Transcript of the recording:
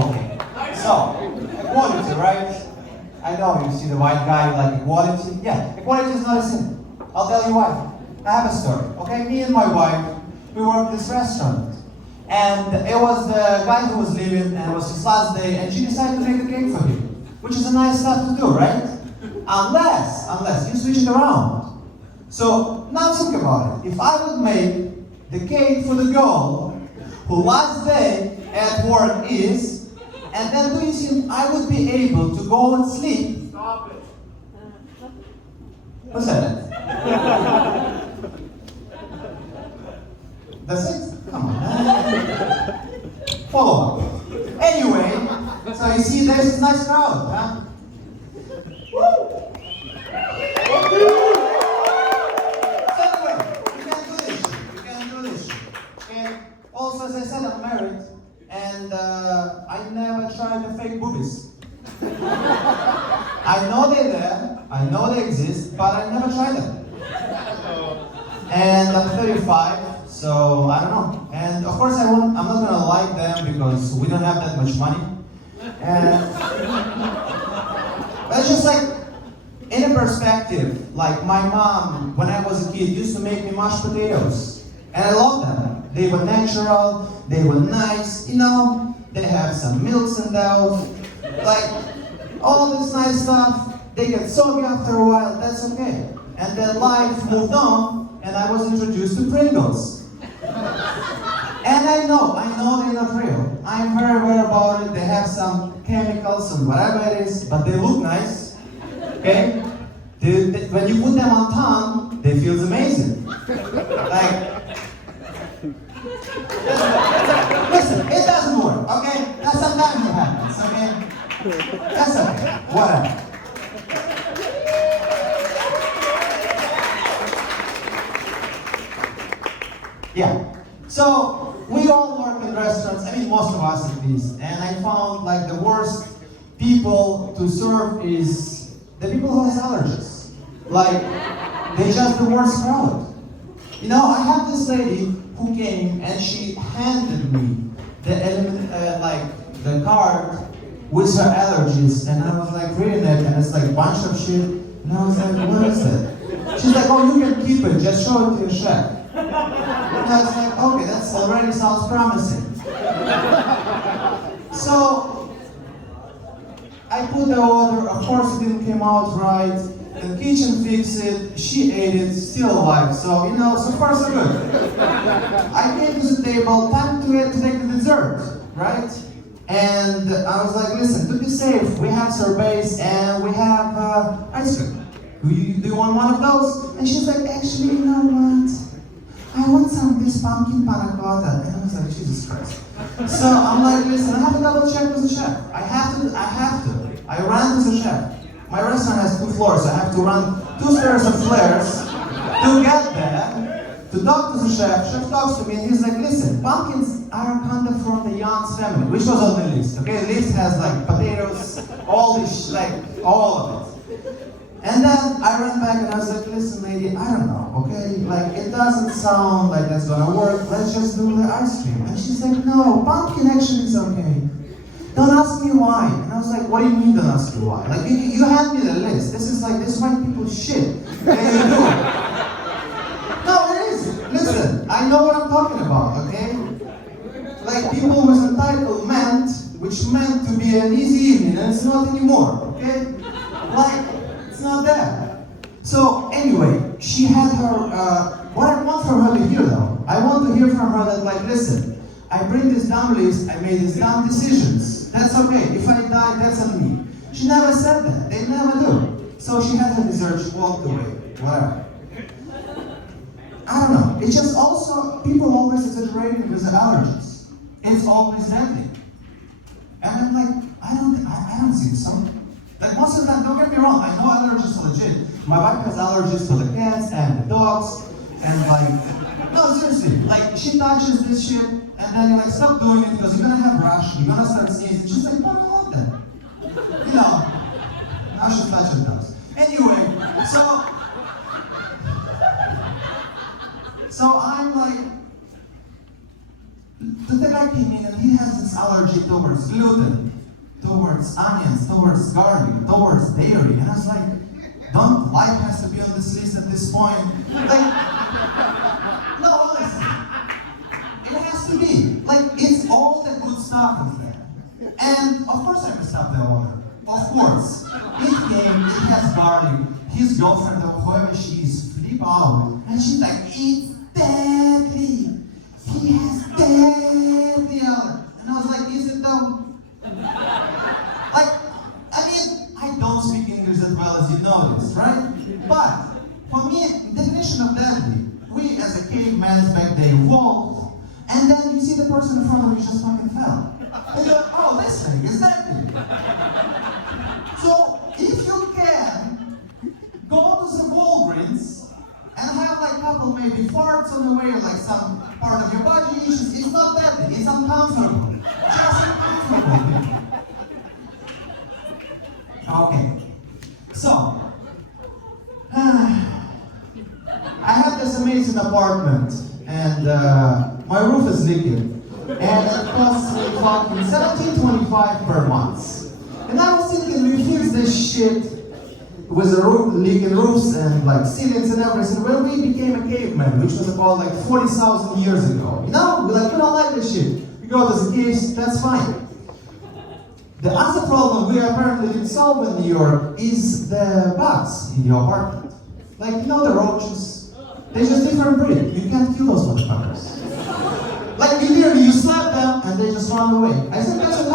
Okay. So, equality, right? I know you see the white guy like equality. Yeah, equality is not a sin. I'll tell you why. I have a story. Okay, me and my wife, we worked this restaurant. And it was the guy who was leaving, and it was his last day, and she decided to make the cake for him. Which is a nice stuff to do, right? Unless you switch it around. So, now think about it. If I would make the cake for the girl who last day at work is, and then do you think I would be able to go and sleep? Stop it. Who said that? That's it? Come on. Follow up. Anyway, so you see there's this nice crowd, huh? Woo! So anyway, you can do this. You can do this. Okay? Also, as I said, I'm married, and I never tried the fake boobies. I know they're there, I know they exist, but I never tried them. And I'm 35, so I don't know. And of course, I'm not gonna like them because we don't have that much money. And but it's just like in a perspective, like my mom, when I was a kid, used to make me mashed potatoes, and I love them. They were natural, they were nice, you know. They have some milks in those, like all this nice stuff. They get soggy after a while. That's okay. And then life moved on, and I was introduced to Pringles. And I know they're not real. I'm very aware about it. They have some chemicals and whatever it is, but they look nice. Okay? When you put them on tongue, they feel amazing. Like, listen, it doesn't work, okay? That sometimes it happens, okay? That's okay. Whatever. Yeah. So we all work in restaurants, I mean most of us at least, and I found like the worst people to serve is the people who have allergies. Like, they're just the worst crowd. You know, I have this lady who came and she handed me the card with her allergies, and I was like reading it, and it's like a bunch of shit, and I was like, what is it? She's like, oh, you can keep it, just show it to your chef. And I was like, okay, that already sounds promising. So, I put the order, of course it didn't come out right, the kitchen fixed it, she ate it, still alive, so, you know, so far so good. I came to the table, time to take the dessert, right? And I was like, listen, to be safe, we have sorbets and we have ice cream. Do you want one of those? And she's like, actually, you know what? I want some of this pumpkin panna cotta. And I was like, Jesus Christ. So I'm like, listen, I have to double check with the chef. I have to. I ran to the chef. My restaurant has 2 floors, so I have to run 2 stairs of flares to get there, to talk to the chef. Chef talks to me and he's like, listen, pumpkins are kind of from the Jan's family, which was on the list, okay? The list has like potatoes, all this, like, all of it. And then I ran back and I was like, listen lady, I don't know, okay? Like, it doesn't sound like that's gonna work, let's just do the ice cream. And she's like, no, pumpkin actually is okay. Don't ask me why. And I was like, what do you mean don't ask me why? Like, you hand me the list. This is white people shit. And you do it. No, it is. Listen, I know what I'm talking about, okay? Like, people with entitlement, which meant to be an easy evening, and it's not anymore, okay? Like, it's not there. So, anyway, she had her, what I want from her to hear though, I want to hear from her that, like, listen, I bring this down list, I made these dumb decisions. That's okay. If I die, that's on me. She never said that. They never do. So she had her dessert, she walked away. Whatever. I don't know. It's just also, people always exaggerating with the allergies. It's always ending. And I'm like, I don't think so. Like most of the time, don't get me wrong, I know allergies are legit. My wife has allergies for the cats and the dogs, and like, no, seriously, like she touches this shit, and then you're like, stop doing it because you're gonna have rash, you're gonna start sneezing. She's like, no, I love that. You know, now she touches those. Anyway, so I'm like, the guy came in and he has this allergy towards towards gluten, towards onions, towards garlic, towards dairy. And I was like, don't life has to be on this list at this point? Like, no, honestly. It has to be. Like, it's all the good stuff is there. And of course I messed up the order. Of course. It came, it has garlic. His girlfriend, or whoever she is, flip out. And she's like, it's deadly. He has deadly allergy. And I was like, is it though? Like, I mean, I don't speak English as well as you know this, right? But, for me, definition of deadly, we as a caveman back there walked, and then you see the person in front of you just fucking fell. And you're like, oh, this thing is deadly. So, if you can, go to the Walgreens and have like a couple maybe farts on the way or like some part of your body issues, it's not deadly, it's uncomfortable. Just uncomfortable. Okay, so, I have this amazing apartment and my roof is leaking. And it costs me fucking $17.25 per month. And I was thinking, we fix this shit with the leaking roofs and like ceilings and everything when we became a caveman, which was about like 40,000 years ago. You know, we're like, we don't like this shit. We go to the caves, that's fine. The other problem we apparently didn't solve in New York is the bugs in your apartment. Like, you know the roaches? They're just different breed. You can't kill those motherfuckers. Like, literally, you slap them and they just run away. I think that's what